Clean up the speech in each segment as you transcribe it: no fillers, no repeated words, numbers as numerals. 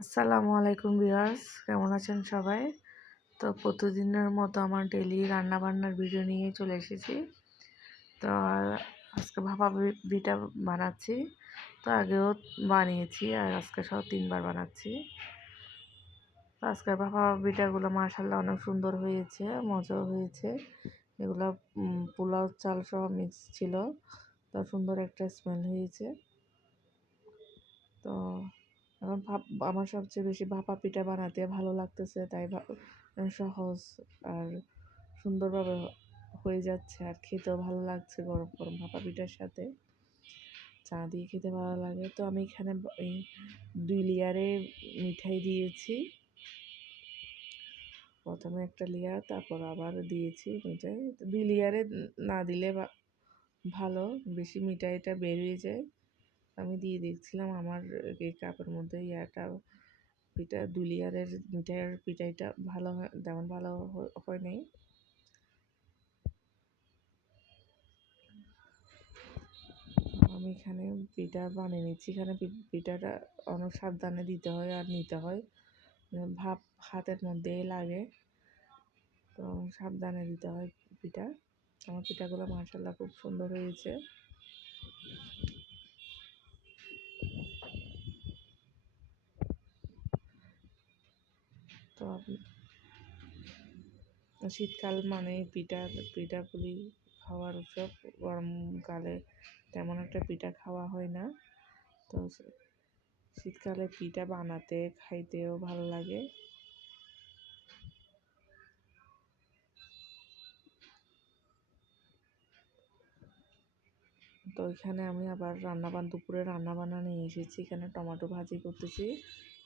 আসসালামু আলাইকুম ভিউয়ার্স, কেমন আছেন সবাই? তো প্রতিদিনের মতো আমার ডেইলি রান্নাবান্নার ভিডিও নিয়ে চলে এসেছি। তো আজকে ভাপা পিঠা বানাচ্ছি। তো আগেও বানিয়েছি আর আজকে সহ ৩ বার বানাচ্ছি। তো আজকের ভাপা পিঠাগুলো মাশাআল্লাহ অনেক সুন্দর হয়েছে, মজাও হয়েছে। এগুলো পোলাও চাল সহ মিক্স ছিল। তো সুন্দর একটা স্মেল হয়েছে। তো এখন আমার সবচেয়ে বেশি ভাপা পিঠা বানাতে ভালো লাগতেছে, তাই সহজ আর সুন্দরভাবে হয়ে যাচ্ছে আর খেতেও ভালো লাগছে। গরম গরম ভাপা পিঠার সাথে চা দিয়ে খেতে ভালো লাগে। তো আমি এখানে এই 2 লেয়ারে মিঠাই দিয়েছি। প্রথমে একটা লেয়ার, তারপর আবার দিয়েছি মিঠাই। 2 লেয়ারে না দিলে ভালো, বেশি মিঠাইটা বেরিয়ে যায়। আমি দিয়ে দেখছিলাম আমার এই কাপের মধ্যে পিঠা 2 লেয়ারের মিঠাইয়ের পিঠাইটা ভালো হয়, তেমন ভালো হয় নাই। আমি এখানে পিঠা বানিয়ে নিচ্ছি। এখানে পিঠাটা অনেক সাবধানে দিতে হয় আর নিতে হয়, ভাপ হাতের মধ্যেই লাগে। তো সাবধানে দিতে হয় পিঠা। আমার পিঠাগুলো মাশাআল্লাহ খুব সুন্দর হয়েছে। তো শীতকাল মানে পিঠাপুলি খাওয়ার উৎসব। গরমকালে তেমন একটা পিঠা খাওয়া হয় না। তো শীতকালে পিঠা বানাতে খাইতেও ভালো লাগে। তো এখানে আমি আবার দুপুরে রান্নাবান্না নিয়ে এসেছি। এখানে টমেটো ভাজি করতেছি,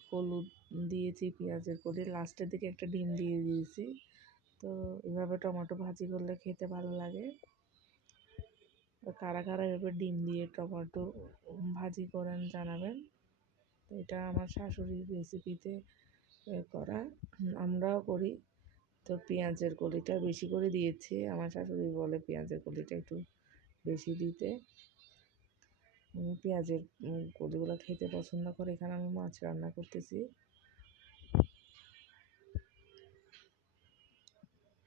হলুদ দিয়েছি, পেঁয়াজের কলি, লাস্টের দিকে একটা ডিম দিয়ে দিয়েছি। তো এভাবে টমেটো ভাজি করলে খেতে ভালো লাগে। কারা কারা এভাবে ডিম দিয়ে টমেটো ভাজি করেন জানাবেন। তো এটা আমার শাশুড়ির রেসিপিতে করা, আমরাও করি। তো পেঁয়াজের কলিটা বেশি করে দিয়েছি। আমার শাশুড়ি বলে পেঁয়াজের কলিটা একটু বেশি দিতে। আমি পেঁয়াজের কলিগুলো খেতে পছন্দ করে। এখানে আমি মাছ রান্না করতেছি।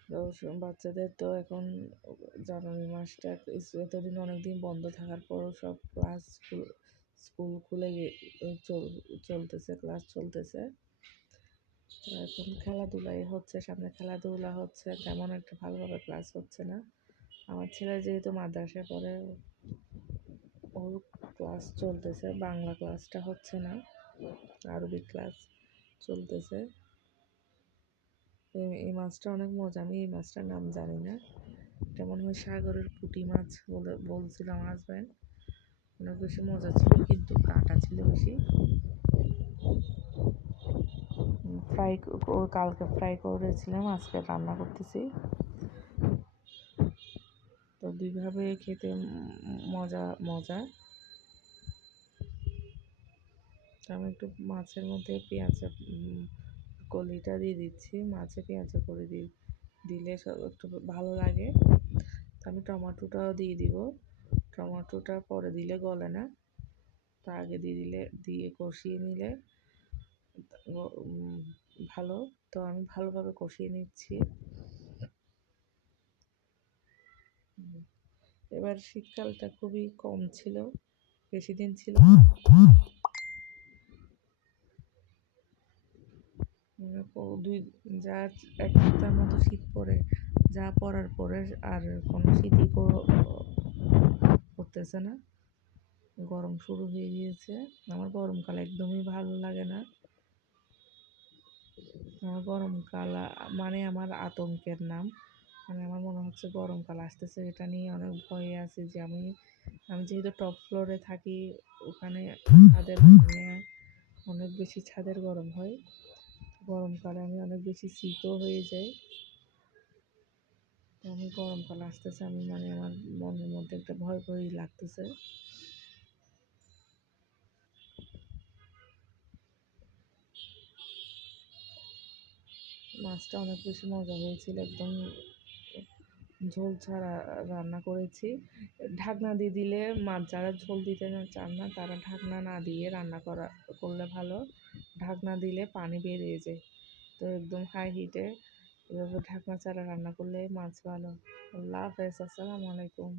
তো বাচ্চাদের তো এখন জানুয়ারি মাসটা এতদিন অনেকদিন বন্ধ থাকার পরও সব স্কুল খুলে চলতেছে, ক্লাস চলতেছে। তো এখন খেলাধুলাই হচ্ছে, সামনে খেলাধুলা হচ্ছে, তেমন একটা ভালোভাবে ক্লাস হচ্ছে না। আমার ছেলে যেহেতু মাদ্রাসায় পড়ে, ওর ক্লাস চলতেছে, বাংলা ক্লাসটা হচ্ছে না, আরবি ক্লাস চলতেছে। এই মাছটা অনেক মজা, আমি এই মাছটার নাম জানি না। এটা মনে হয় সাগরের পুঁটি মাছ বলছিল আমার হাজব্যান্ড। অনেক বেশি মজা ছিল, কিন্তু কাঁটা ছিল বেশি। কালকে ফ্রাই করেছিলাম, আজকে রান্না করতেছি। তো দুইভাবে খেতে মজা মজা। আমি একটু মাছের মধ্যে পেঁয়াজ কলিটা দিয়ে দিচ্ছি, মাছে পেঁয়াজ করে দিলে সব একটু ভালো লাগে। তো আমি টমেটোটাও দিয়ে দিব। টমেটোটা পরে দিলে গলে না, তো আগে দিয়ে কষিয়ে নিলে ভালো। তো আমি ভালোভাবে কষিয়ে নিচ্ছি। এবার শীতকালটা খুবই কম ছিল, বেশি দিন ছিল না। যা 1 সপ্তাহের মতো শীত পড়ে, যা পড়ার পরে আর কোনো শীতই পড়তেছে না, গরম শুরু হয়ে গিয়েছে। আমার গরমকাল একদমই ভালো লাগে না। আমার গরমকাল মানে আমার আতঙ্কের নাম। মানে আমার মনে হচ্ছে গরমকাল আসতেছে, এটা নিয়ে অনেক ভয়ে আছি যে আমি যেহেতু টপ ফ্লোরে থাকি, ওখানে ছাদের অনেক বেশি ছাদের গরম হয়। গরমকালে আমি অনেক বেশি সিকও হয়ে যাই। তো আমি গরমকাল আসতেছে, আমি মানে আমার মনের মধ্যে একটা ভয় ভয়ই লাগতেছে। মাছটা অনেক বেশি মজা হয়েছিল, একদম ঝোল ছাড়া রান্না করেছি। ঢাকনা দিয়ে দিলে মাছ, যারা ঝোল দিতে চান না তারা ঢাকনা না দিয়ে রান্না করলে ভালো। ঢাকনা দিলে পানি বেরিয়ে যায়। তো একদম হাই হিটে এভাবে ঢাকনা ছাড়া রান্না করলে মাছ ভালো। আল্লাহ হাফেজ, আসসালামু আলাইকুম।